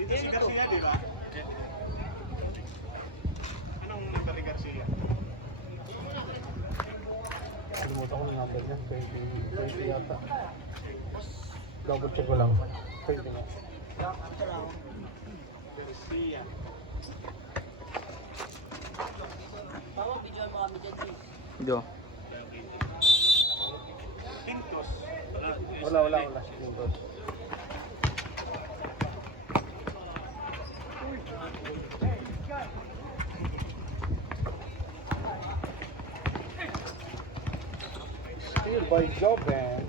Dito si Garcia, di ba? Anong number ni Garcia? Kalimutan ko ng number niya. 20 yata. Double check ko lang. 20 nga. Garcia. Jo. Pintos. Wala. Pintos. Steal by Joben.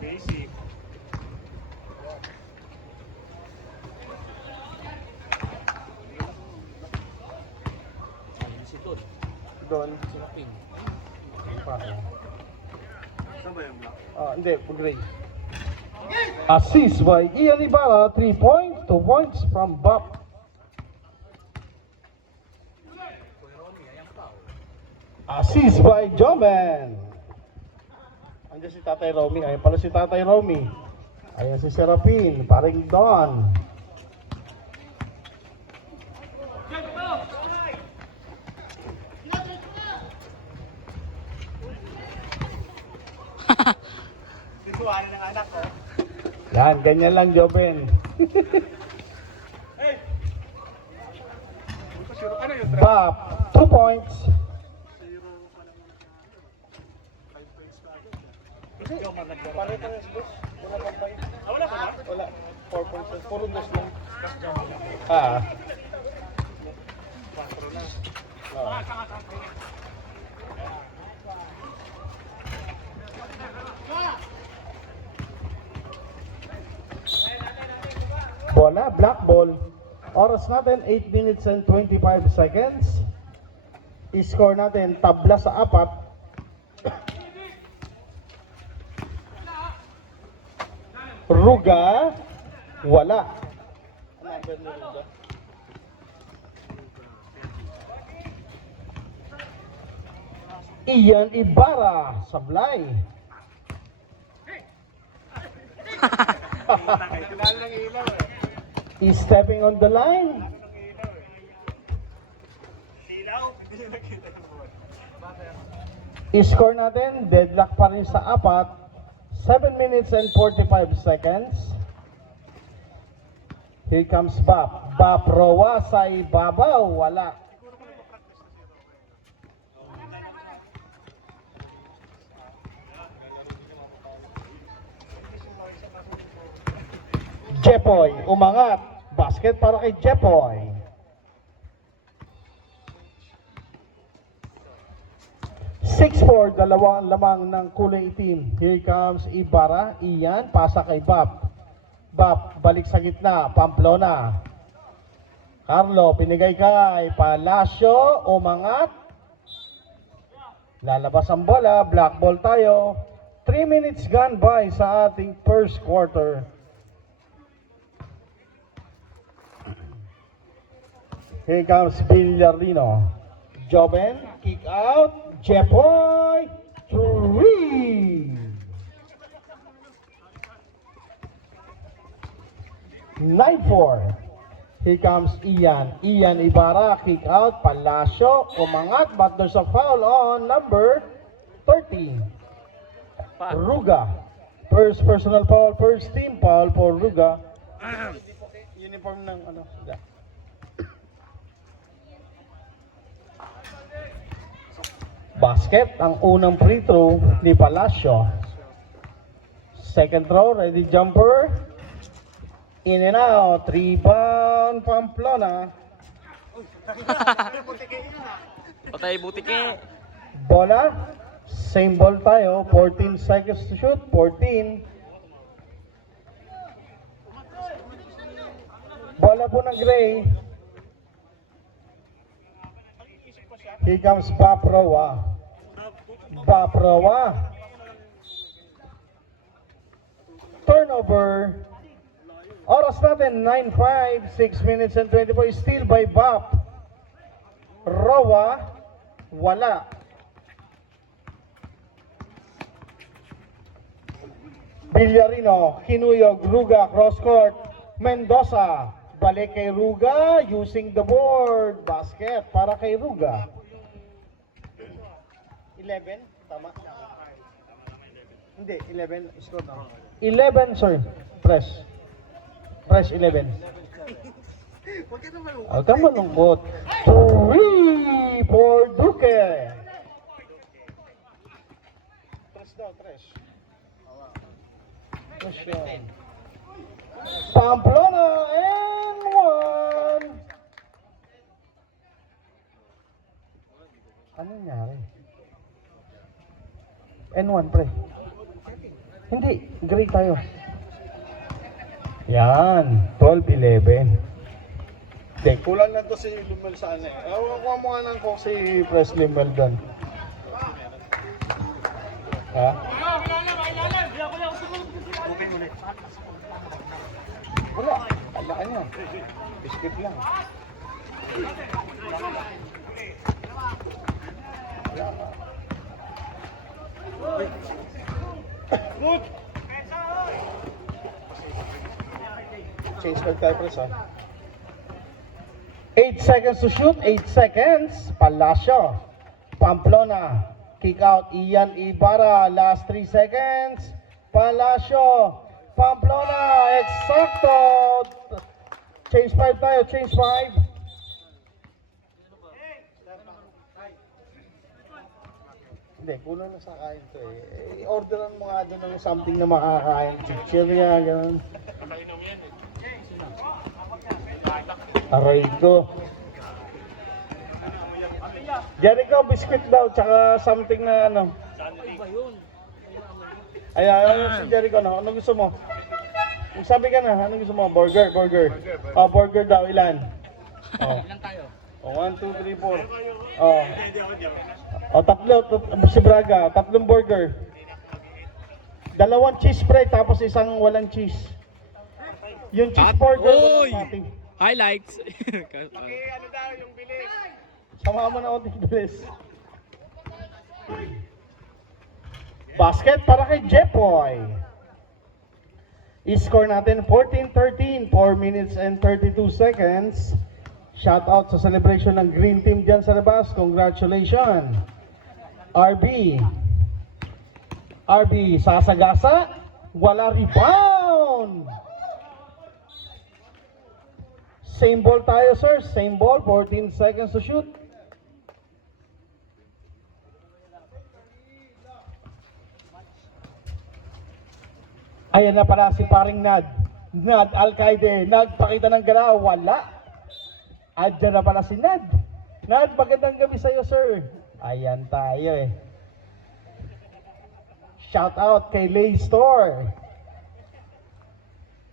Basic. Doon. Saan ba yung block? Hindi, gray. Assist by Ian Ibarra, 3 points, 2 points from Bob. Assist by Joben. Andiyan si Tatay Romy. Ayan pala si Tatay Romy. Ayan si Serapin, paring Don. Bituan ng anak ko. Yan, ganyan lang Joben. Hey! Sure, ano yung Bob, 2 points. Pare-pares, boss. Wala pang fight. Wala pa ba? Wala. 4 points. Puro dos lang. Bola, black ball. Oras natin, 8 minutes and 25 seconds. I-score natin, tabla sa 4. Ruga, wala. Number ni Ruga. Ian Ibarra, sablay. Tinalo ng ilaw eh. Is stepping on the line. Ilaw? Hindi nakita yung buwan. I-score natin, deadlock pa rin sa 4. 7 minutes and 45 seconds. Here comes Bap. Bap Roa sa ibabaw. Wala. Jepoy, umangat. Basket para kay Jepoy. For dalawang lamang ng kulay itim. Here comes Ibarra. Ian, pasa kay Bap. Bap, balik sa gitna. Pamplona. Carlo, pinigay kay Palacio. Umangat. Lalabas ang bola. Black ball tayo. 3 minutes gone by sa ating first quarter. Here comes Villarino. Joben, kick out. Jepoy, 3. 9-4. Here comes Ian. Ian Ibarra, kick out. Palacio, umangat, but there's a foul on number 13. Ruga. First personal foul, first team foul for Ruga. Uniform ng ano. Basket, ang unang free throw ni Palacio. Second throw, ready jumper. In and out, rebound Pamplona. Patay butike. Bola, same ball tayo, 14 seconds to shoot, 14. Bola po ng gray. Here comes Baproa. Baproa. Turnover. Oras natin, 9-5, 6 minutes and 24. Steal by Bap. Roa, wala. Villarino, Kinuyog, Ruga, cross court. Mendoza, balik kay Ruga, using the board. Basket para kay Ruga. 11, tama? Hindi, 11. Score na. 11, sir. Press. Press 11. Huwag ka malungkot. 3 for Duque. Press daw, press. Press yan. Pamplona and 1. Ano nangyari? N1, pre. Hindi, gray tayo. Yan, 12-11. Hindi, kulang na to si Lumel sa ano eh. Kuha mo nga kung si Press Lumel doon. Ha? Wala, alakan nyo. Biscuit lang. Change card tayo, Press, ha? 8 seconds to shoot, 8 seconds. Palacio, Pamplona, kick out Ian Ibarra, last 3 seconds. Palacio, Pamplona, exacto. Change 5 tayo, change 5. Hindi, kulang na sa kain to eh. I-orderan mo nga doon ng something na makakain. Chichirya, gano'n. Aray ko. Jericho, biscuit daw, tsaka something na ano. Ay, si Jericho, no? Ano gusto mo? Sabi ka na, ano gusto mo? Burger. Oh, burger daw, ilan? Oh. Ilan tayo? Oh, 1, 2, 3, 4. Oh. O, tatlo, si Braga, 3 burger. 2 cheese spread, tapos 1 walang cheese. Yung cheese burger, walang patty. Highlights. Ano daw yung bilis? Sama mo na konting bilis. Basket para kay Jepoy. I-score natin 14-13, 4 minutes and 32 seconds. Shout out sa celebration ng Green Team dyan sa labas. Congratulations. RB, sasagasa, wala rebound. Same ball tayo, sir. Same ball, 14 seconds to shoot. Ayan na pala si paring Nad Alcaide. Nad, pakita ng galaw. Wala. Adyan na pala si Nad. Nad, magandang gabi sa'yo, sir. Ayan tayo eh. Shout out kay Lay Store.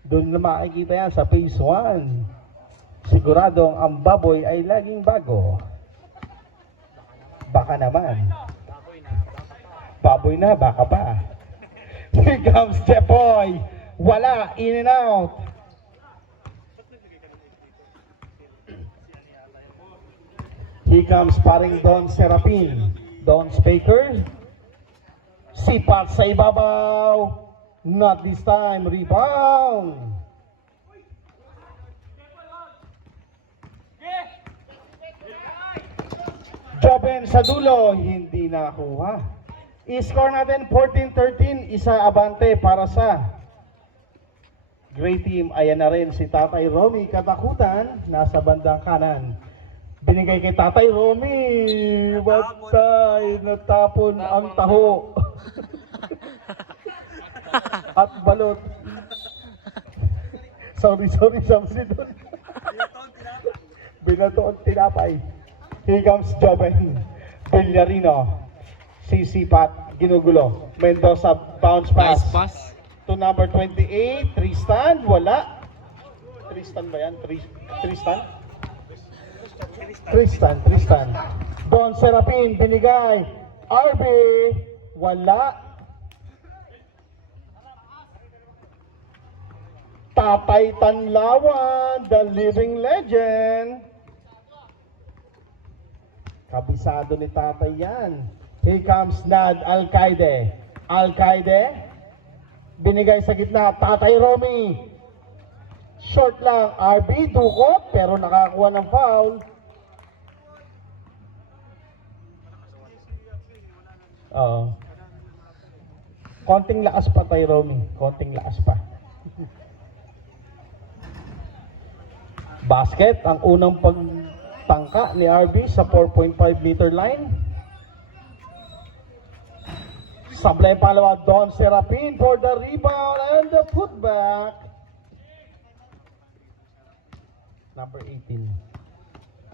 Doon na makikita yan sa phase 1. Siguradong ang baboy ay laging bago. Baka naman. Baboy na, baka pa. Here comes Jepoy. Wala, in and out. Here comes paring Don Serapin. Don Spaker. Sipat sa ibabaw. Not this time. Rebound. Joben sa dulo. Hindi nakuha. I-score natin 14-13. Isa abante para sa Great Team. Ayan na rin si Tatay Romy Katakutan. Nasa bandang kanan. Binigay kay Tatay Romy. Batay, natapon ang taho. At balot. Sorry, Samsi doon. Binato ang tinapay. Here comes Joven Villarino. Sisipat, ginugulo. Mendoza, bounce pass. Nice pass. To number 28, Tristan, wala. Tristan ba yan? Tristan? Tristan. Don Serapin, binigay. RB, wala. Tatay Tanlawan, the living legend. Kabisado ni tatay yan. Here comes Nad Alcaide. Alcaide, binigay sa gitna. Tatay Romy. short lang. RB, dukot, pero nakakuha ng foul. Oo. Konting lakas pa tayo, Romy. Konting lakas pa. Basket, ang unang pagtangka ni RB sa 4.5 meter line. Sablay palawa, Don Serapin for the rebound and the putback. Number 18.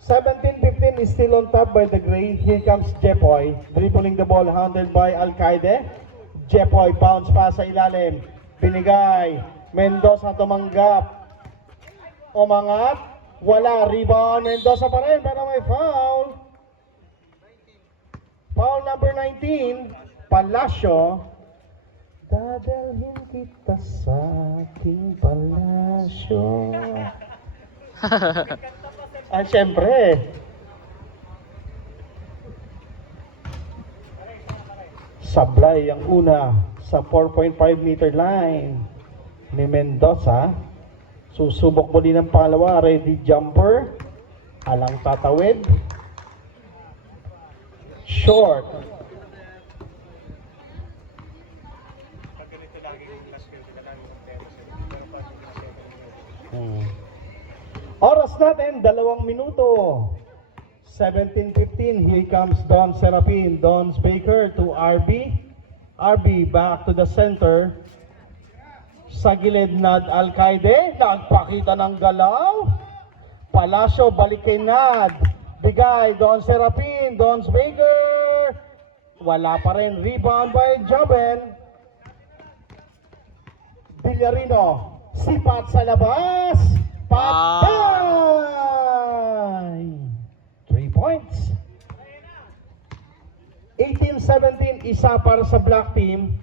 17-15 is still on top by the Gray. Here comes Jepoy. Dribbling the ball, handled by Alcaide. Jepoy, bounce pa sa ilalim. Binigay. Mendoza tumanggap. Umangat. Wala. Rebound. Mendoza pa rin, pero may foul. Foul number 19. Palacio. Dadalhin kita sa ating Palacio. Siyempre. Sablay ang una sa 4.5 meter line ni Mendoza. Susubok muli ng pangalawa. Ready jumper. Alang tatawid. Short. Oras natin, 2 minuto. 17-15, here comes Don Serapin. Don's Baker to RB. RB back to the center. Sa gilid, Nad Alcaide. Nagpakita ng galaw. Palacio, balik kay Nad. Bigay, Don Serapin. Don's Baker. Wala pa rin. Rebound by Joben. Villarino. Sipat sa labas. Patay! 3 points. 18-17, isa para sa black team.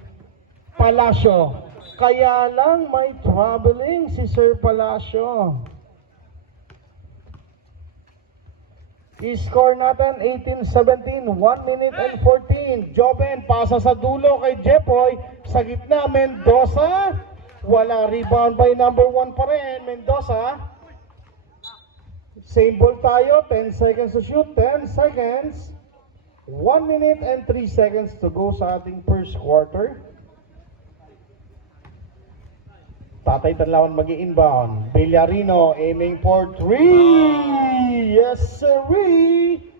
Palacio. Kaya lang may troubling si Sir Palacio. I-score natin 18-17, 1 minute and 14. Joben, pasa sa dulo kay Jepoy. Sa gitna, Mendoza. Wala, rebound by number 1 pa rin, Mendoza. Same ball tayo, 10 seconds to shoot, 10 seconds. 1 minute and 3 seconds to go sa ating first quarter. Tatay Tanlawan mag-i-inbound. Villarino aiming for 3. Yes, sirree.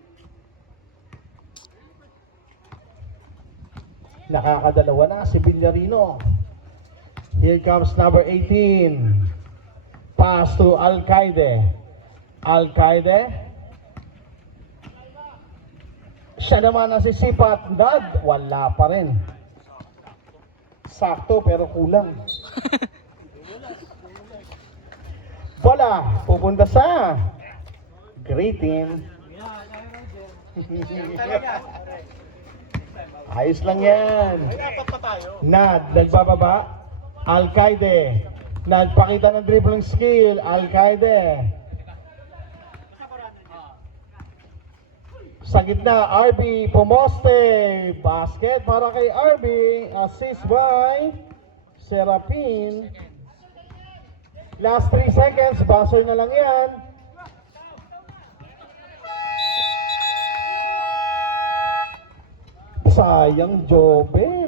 Nakakadalawa na si Villarino. Here comes number 18. Pass to Alcaide. Alcaide. Siya naman na si Sipat. Nad. Wala pa rin. Sakto pero kulang. Bola. Pupunta sa Great team. Ayos lang yan. Nad. Nagbababa. Alcaide, nagpakita ng dribbling skill. Alcaide. Sa gitna, RB, pumoste. Basket para kay RB. Assist by Serapin. Last 3 seconds, buzzer na lang yan. Sayang, Jobe.